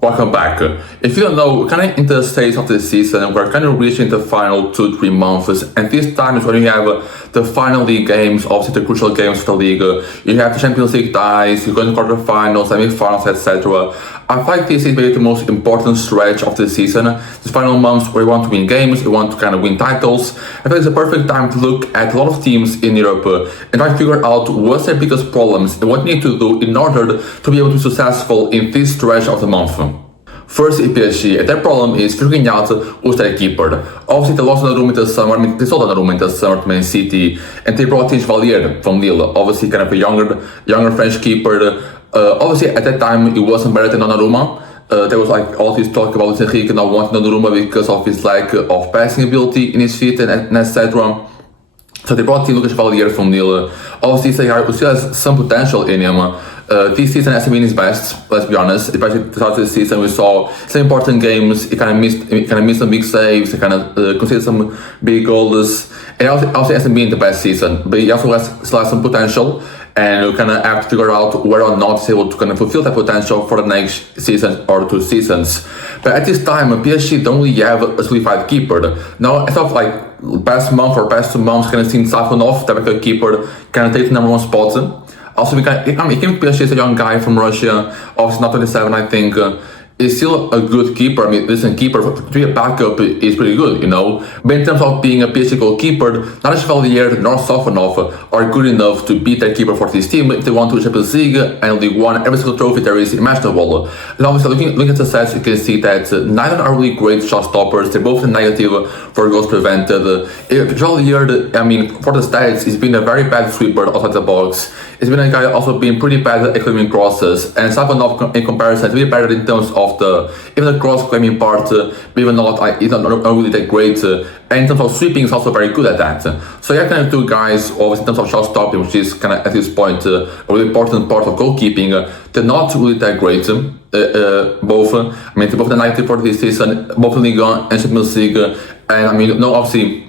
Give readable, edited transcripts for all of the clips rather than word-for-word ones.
Welcome back. If you don't know, we're kind of into the stage of the season. We're kind of reaching the final 2-3 months, and this time is when you have the final league games, obviously the crucial games for the league. You have the Champions League ties, you go into quarterfinals, semi-finals, etc. I feel like this is maybe the most important stretch of the season. These final months where you want to win games, you want to kind of win titles. I think it's a perfect time to look at a lot of teams in Europe and try to figure out what's their biggest problems and what you need to do in order to be able to be successful in this stretch of the month. First, PSG, their problem is figuring out who's their keeper. Obviously, they lost Donnarumma in the summer. They sold Donnarumma in the summer to Man City, and they brought in Valier from Lille. Obviously, kind of a younger French keeper. Obviously, at that time, it wasn't better than Donnarumma. There was like all this talk about Luis Enrique not wanting Donnarumma because of his lack of passing ability in his feet and etc. So they brought in Lucas Valier from Lille. Obviously, he still has some potential in him. This season hasn't been his best, let's be honest. Especially at the start of the season, we saw some important games. He kind of missed some big saves. He kind of conceded some big goals. And also hasn't been the best season, but he also still has some potential. And we kind of have to figure out whether or not he's able to kind of fulfill that potential for the next season or 2 seasons. But at this time, PSG don't really have a solidified keeper. Now, as of like past month or past 2 months, kind of seen Safonov, the keeper, kind of take the number 1 spot. Also, he came to PSG as a young guy from Russia, obviously not 27, I think. Is still a good keeper. I mean, listen, keeper to be a backup is pretty good, you know. But in terms of being a PSG goalkeeper, neither Chevalier nor Safonov are good enough to beat their keeper for this team if they want to Champions League and League One, every single trophy there is imaginable. And obviously, looking at the stats, you can see that neither are really great shot stoppers. They're both negative for goals prevented. Chevalier, I mean, for the stats, he's been a very bad sweeper outside the box. He's been a guy also being pretty bad at claiming crosses, and Safonov in comparison is really better in terms of even the cross claiming part, but even not, he's not really that great. And in terms of sweeping, he's also very good at that. So you have kind of 2 guys, obviously in terms of shot stopping, which is kind of at this point a really important part of goalkeeping. They're not really that great. Both, I mean, they're both the 90 for this season, both in Ligue 1 and Champions League. And I mean, no, obviously,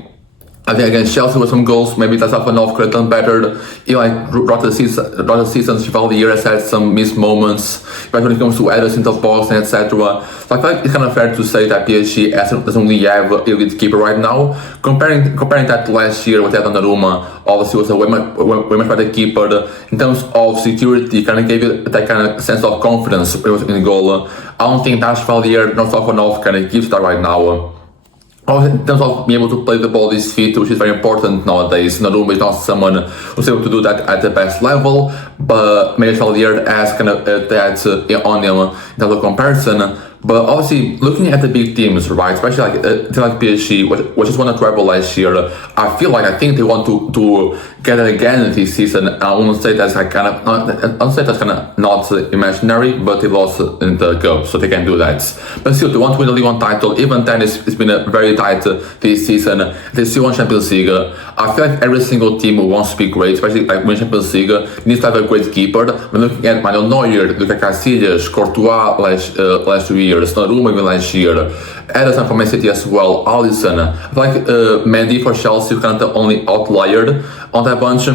I think against Chelsea with some goals, maybe Safonov could have done better. You know, like throughout the season, Chevalier has had some missed moments, especially when it comes to errors in the box and etc. So I feel like it's kind of fair to say that PSG doesn't really have a elite keeper right now. Comparing that to last year with Donnarumma, obviously was a way much better keeper. In terms of security, kind of gave you that kind of sense of confidence when it was in the goal. I don't think that Chevalier nor Safonov kind of gives that right now. In terms of being able to play the ball at his feet, which is very important nowadays. Donnarumma is not someone who's able to do that at the best level, but maybe Chevalier has kind of that on him in terms of comparison. But obviously, looking at the big teams, right, especially like PSG, which just won a treble last year, I think they want to get it again this season. I wouldn't say that's like not imaginary, but they lost in the cup, so they can do that. But still, they want to win the League One title. Even then, it's been a very tight this season. They still won Champions League. I feel like every single team who wants to be great, especially like win Champions League, needs to have a great keeper. When looking at Manuel Neuer, look at Casillas, Courtois last 2 years, Donnarumma even last year, Ederson from Man City as well, Alisson. I feel like Mendy for Chelsea is kind of the only outlier on that bunch.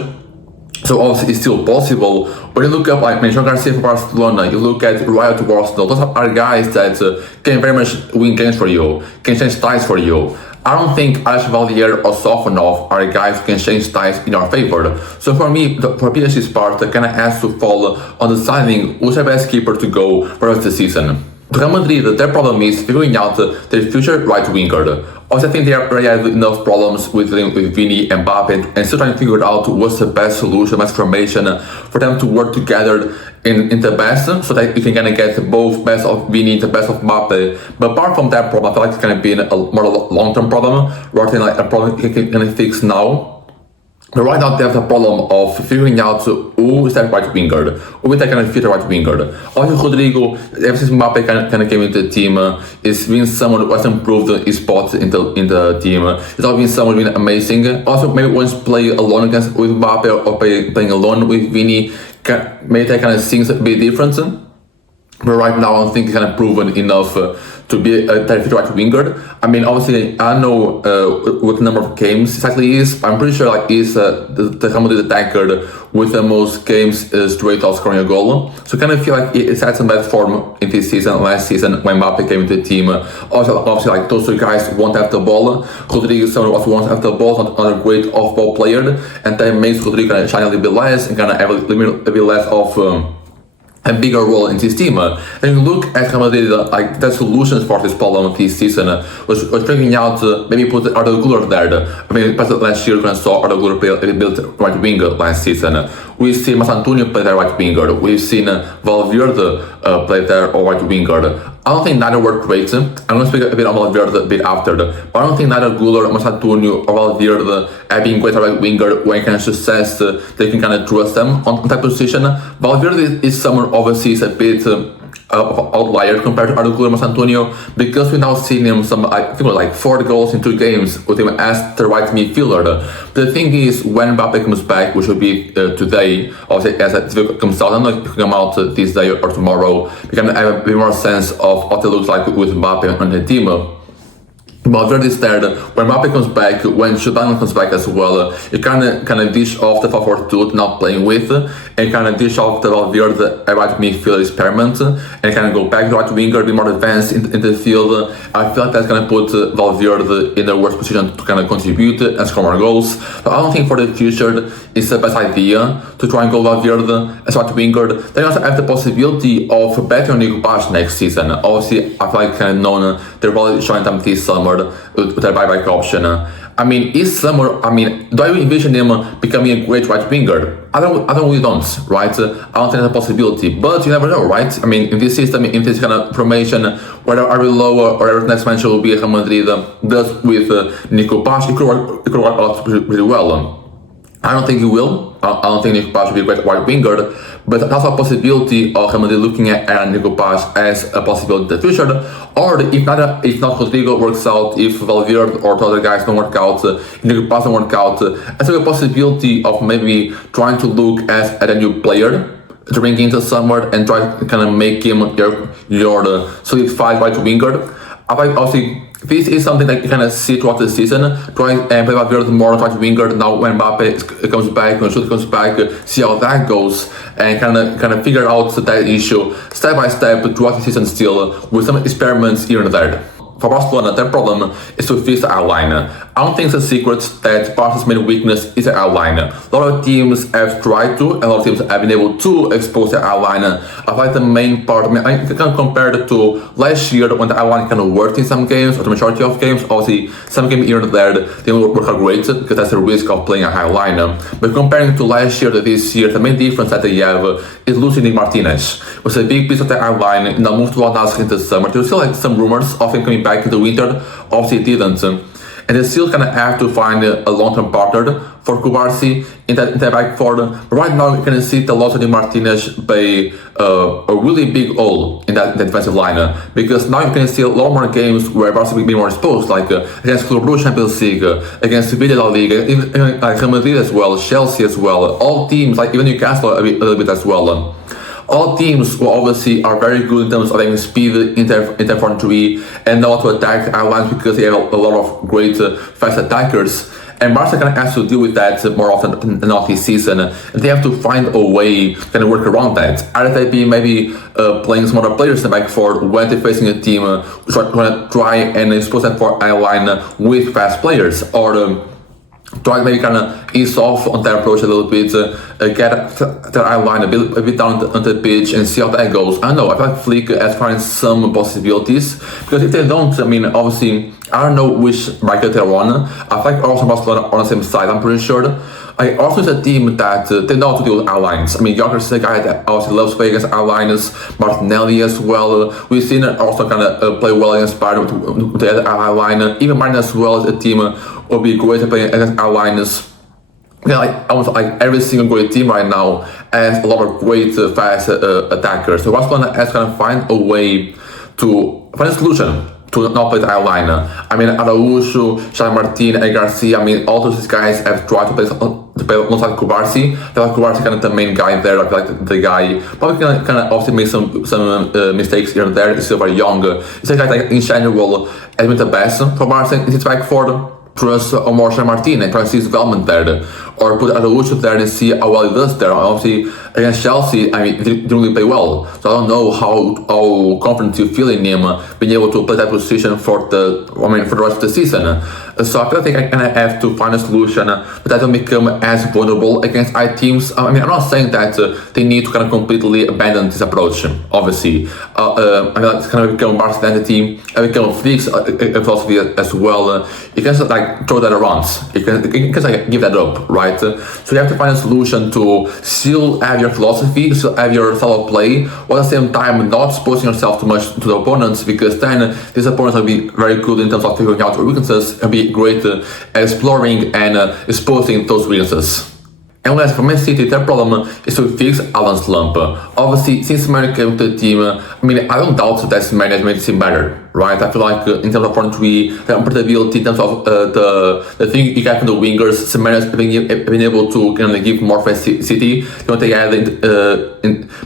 So obviously it's still possible. When you look up like João Garcia for Barcelona, you look at Royal to Arsenal, those are guys that can very much win games for you, can change ties for you. I don't think Alex Valier or Safonov are guys who can change ties in our favor. So for me, for PSG's part, it kind of has to fall on deciding who's the best keeper to go for the rest of the season. To Real Madrid, their problem is figuring out their future right winger. Also, I think they already have enough problems with Vini and Mbappe and still trying to figure out what's the best solution, best formation for them to work together in the best, so that you can kind of get both best of Vini, the best of Mbappe. But apart from that problem, I feel like it's going to be a more long-term problem rather than like a problem you can kind of fix now. But right now they have the problem of figuring out who is that right winger, who is that kind of future right winger. Also Rodrigo, ever since Mbappe kind of came into the team, is being someone who has improved his spot in the team. It's always been someone who's been amazing. Also maybe once play alone with Mbappe or playing alone with Vini, maybe that kind of things a bit different. But right now, I don't think he's kind of proven enough to be a terrific right winger. I mean, obviously, I don't know what number of games exactly is. But I'm pretty sure like he's the Real Madrid attacker with the most games straight off scoring a goal. So I kind of feel like he's had some bad form in this season. Last season, when Mbappe came into the team, obviously like those two guys won't have the ball. Rodrigo also won't have the ball, not a great off-ball player, and that makes Rodrigo kind of shine a little bit less and kind of have a bit less of a bigger role in this team. And you look at Real Madrid, like the solutions for this problem this season was bringing out maybe put Arda Güler there. I mean, last year when I saw Arda Güler play a little bit right winger last season. We've seen Mas Antonio play there right winger. We've seen Valverde play there or right winger. I don't think neither were great. I'm going to speak a bit on Valverde a bit after, but I don't think neither Güler, Mas Antonio or Valverde have been great right winger when you can success they can kind of trust them on that position. Valverde is someone obviously is a bit outlier compared to Arda Güler, Mas Antonio, because we now seen him I think like 4 goals in 2 games with him as the right midfielder. The thing is, when Mbappe comes back, which will be today, obviously as that video comes out, I don't know if it will come out this day or tomorrow, we can have a bit more sense of what it looks like with Mbappe on the team. Valverde is there. When Mbappe comes back, when Chouamani comes back as well, you kind of dish off the 4-4-2 not playing with, and kind of dish off the Valverde right midfield experiment, and kind of go back to right winger, be more advanced in the field. I feel like that's going to put Valverde in the worst position to kind of contribute and score more goals. But I don't think for the future it's the best idea to try and go Valverde as right winger. They also have the possibility of better Nico Paz next season. Obviously, I feel like kind of known they're probably showing them this summer with their buyback option. I mean, this summer, do I envision him becoming a great right winger? I really don't, right? I don't think that's a possibility, but you never know, right? I mean, in this system, in this kind of formation, whether Arbeloa or whatever next match will be Real Madrid does with Nico Paz, it could work out really well. I don't think he will. I don't think Nico Paz will be a great right winger, but that's a possibility of Real Madrid looking at Nico Paz as a possibility in the future. Or if not Rodrigo works out, if Valverde or the other guys don't work out, if Nico Paz don't work out, I think a possibility of maybe trying to look at a new player to bring into summer and try to kind of make him your solidified right winger. I think obviously this is something that you kind of see throughout the season. Try and play Valverde more on right winger. Now when Mbappe comes back, when Schutt comes back, see how that goes, and kind of figure out that issue step by step throughout the season still with some experiments here and there. For Barcelona, their problem is to fix the outline. I don't think it's a secret that Barca's main weakness is the outline. A lot of teams have tried to, and a lot of teams have been able to expose the outline. I like the main part. I can compare it to last year when the outline kind of worked in some games, or the majority of games. Obviously, some games here and there, they don't work out great because that's the risk of playing a high line. But comparing to last year to this year, the main difference that they have is losing Nick Martinez. It was a big piece of the outline. Now moved to Al Nassr in the summer. There was still like some rumors of him coming back in the winter. Obviously, it didn't. And they still kind of have to find a long-term partner for Cubarsí in that back four. But right now, you can see the loss of Di Martinez play a really big role in that defensive line, because now you can see a lot more games where Barca will be more exposed, like against Club Brugge Champions League, against Sevilla La Liga, even like Real Madrid as well, Chelsea as well, all teams, like even Newcastle a little bit as well. All teams who obviously are very good in terms of having speed in their front three and know how to attack our lines because they have a lot of great fast attackers. And Barca kind of has to deal with that more often than not this season. And they have to find a way to kind of work around that. Either they be maybe playing some other players in the back four when they're facing a team try and expose that for a line with fast players, or try to maybe kind of ease off on their approach a little bit, get their outline a bit down on the pitch and see how that goes. I don't know, I feel like Flick has found some possibilities, because if they don't, I mean, obviously, I don't know which bracket they're on. I feel like Arsenal and Barcelona are on the same side, I'm pretty sure. Arsenal is a team that they know how to deal with outlines. I mean, Jonkers is a guy that obviously loves playing against outlines, Martinelli as well. We've seen Arsenal kind of play well against Bayern with the other outline. Even Bayern as well as a team will be great at playing against outliners. Yeah, almost like every single great team right now has a lot of great fast attackers. So Barcelona has kind of find a way to find a solution to not play the line. I mean, Araújo, Xavi Martin, and Garcia, I mean, all of these guys have tried to play alongside Cubarsí. I feel like Cubarsí kind of the main guy there. I feel like the guy probably kind of obviously make some mistakes here and there. He's still very young. It's a guy like in general has been the best for Barca in his back for trust Omar Martin and try to see his development there, or put Araújo there and see how well he does there. Obviously, against Chelsea, I mean, he didn't really play well, so I don't know how confident you feel in him being able to play that position for the rest of the season. So I feel like I kind of have to find a solution that doesn't become as vulnerable against high teams. I mean, I'm not saying that they need to kind of completely abandon this approach. Obviously, I mean, it's kind of become Barca's identity, and become Flick's philosophy as well. You can just like throw that around. You can just like give that up, right? So you have to find a solution to still have your philosophy, still have your style of play, while at the same time not exposing yourself too much to the opponents, because then these opponents will be very good in terms of figuring out your weaknesses and be great at exploring and exposing those weaknesses. And last, for Man City, their problem is to fix Alan's slump. Obviously, since Semedo came to the team, I mean, I don't doubt that Semedo has made the team better, right? I feel like in terms of front three, the unpredictability, in terms of the thing you get from the wingers, Semedo has been able to kind of give more for City. They had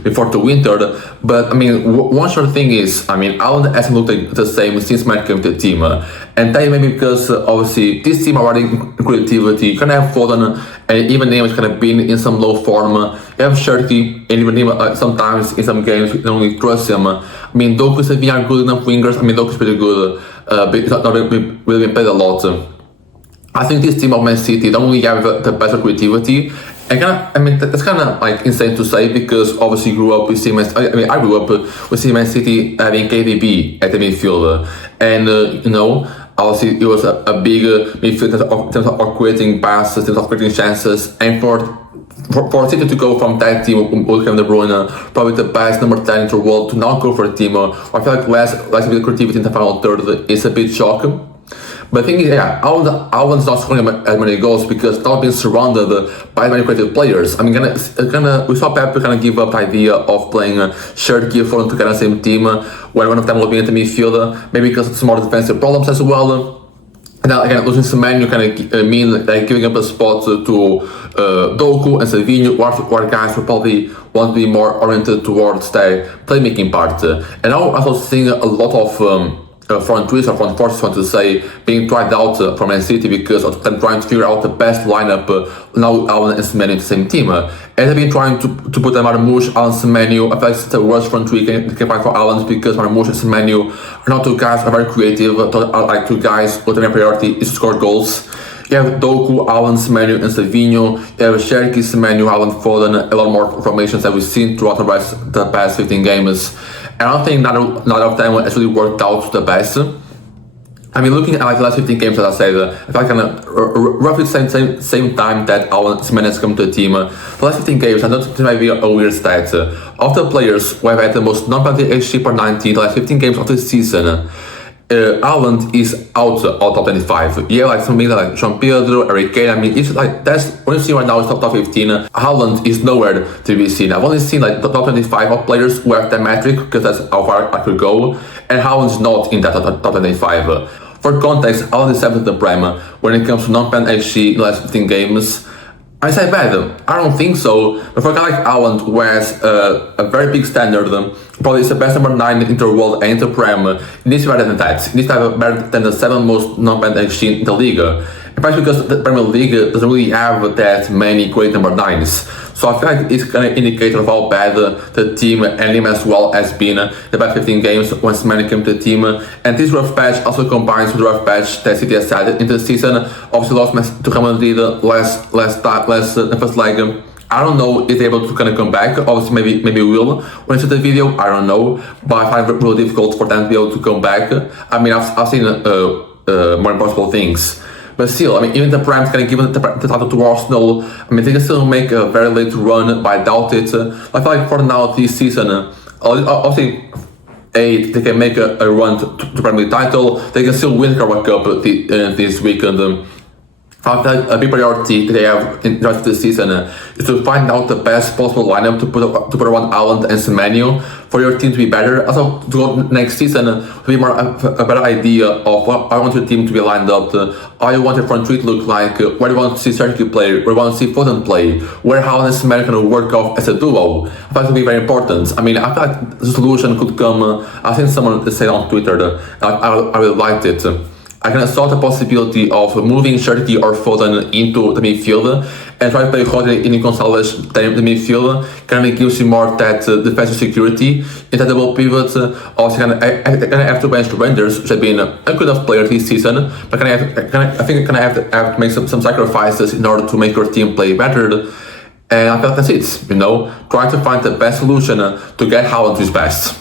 before the winter. But I mean, one sure thing is, I mean, Alan hasn't looked the same since Semedo came to the team. And that maybe because obviously this team already in creativity, you kind of have Foden and even Neymar kind of been in some low form. You have Shirky and even Neymar sometimes in some games you don't really trust him. I mean, Doku and Sevilla are good enough wingers. I mean, Doku's pretty good, but it's not really been played a lot. I think this team of Man City don't really have the best creativity. And I mean, that's kind of like insane to say because obviously grew up with Siemens. I mean, I grew up with Siemens City having KDB at the midfield, and you know, obviously it was a big midfield in terms of creating passes, in terms of creating chances, and for City to go from that team with Kevin De Bruyne, probably the best number 10 in the world, to not go for a team, I feel like less a bit of creativity in the final third is a bit shocking. But the thing is, yeah, Alan's not scoring as many goals because not being surrounded by many creative players. I mean, we saw Pep kind of give up the idea of playing Shirky and Foden together on the same team when one of them will be in the midfield, maybe because of some more defensive problems as well. And now again, losing Semenyo kind of mean like giving up a spot to Doku and Savinho, where guys will probably want to be more oriented towards the playmaking part. And now I'm also seeing a lot of front threes or front fours, want to say, being tried out from Man City because of them trying to figure out the best lineup. Now Alan and Semenyo in the same team. And they've been trying to put them Marmoush, Alan, Semenyo. I feel like it's the worst front three you can find for Alan because Marmoush and Semenyo are not two guys are very creative, are like two guys with their main priority is to score goals. You have Doku, Alan, Semenyo, and Savinho. You have Shirky, Semenyo, Alan, Foden, a lot more formations that we've seen throughout the past 15 games. And I don't think none of them actually worked out the best. I mean, looking at like the last 15 games, as I said, if I kind of roughly the same time that Alan Semenyo has come to the team, the last 15 games, I know this might be a weird stat. Of the players who have had the most non-penalty XG per 90 the last 15 games of the season, Haaland is out of top 25. Yeah, like something like Jean Pedro, Harry Kane. I mean, it's like that's what you see right now is top 15. Haaland is nowhere to be seen. I've only seen like the top 25 of players who have that metric because that's how far I could go, and Haaland is not in that top 25. For context, Haaland is 7th in the Prem when it comes to non-pen XG in the last 15 games. I say bad. I don't think so. But for a guy like Haaland, who has a very big standard, probably is the best number 9 in the world and in the Prem, he needs to be better than that. He needs to have better than the 7th most non-pen XG in the league. And perhaps because the Premier League doesn't really have that many great number 9s. So I feel like it's kind of an indicator of how bad the team and him as well has been the past 15 games when Semenyo came to the team. And this rough patch also combines with the rough patch that City has had into the season. Obviously lost to Real Madrid last the first leg. I don't know if they're able to kind of come back. Obviously, maybe we will when I see the video. I don't know, but I find it really difficult for them to be able to come back. I mean, I've seen more impossible things. But still, I mean, even the Prem's kind of given the title to Arsenal. I mean, they can still make a very late run, but I doubt it. I feel like for now this season, obviously, they can make a run to Premier League title. They can still win the Carabao Cup this weekend. I feel like a big priority that they have in the rest of the season is to find out the best possible lineup to put around Haaland and Semenyo for your team to be better. Also, to go next season to be more a better idea of what I want your team to be lined up, how you want your front three to look like, where you want to see Sergio play, where you want to see Foden play, where Haaland and Semenyo can work off as a duo. I find it to be very important. I mean, I feel like the solution could come. I think someone said on Twitter that I really liked it. I kind of saw the possibility of moving Cherki or Foden into the midfield and try to play Rodri in Gonzalez the midfield. Kind of gives you more that defensive security in that double pivot. Also, kind of have to bench the Rangers, which have been a good enough player this season, but I think have to make some sacrifices in order to make your team play better. And I feel like that's it. Try to find the best solution to get Haaland to his best.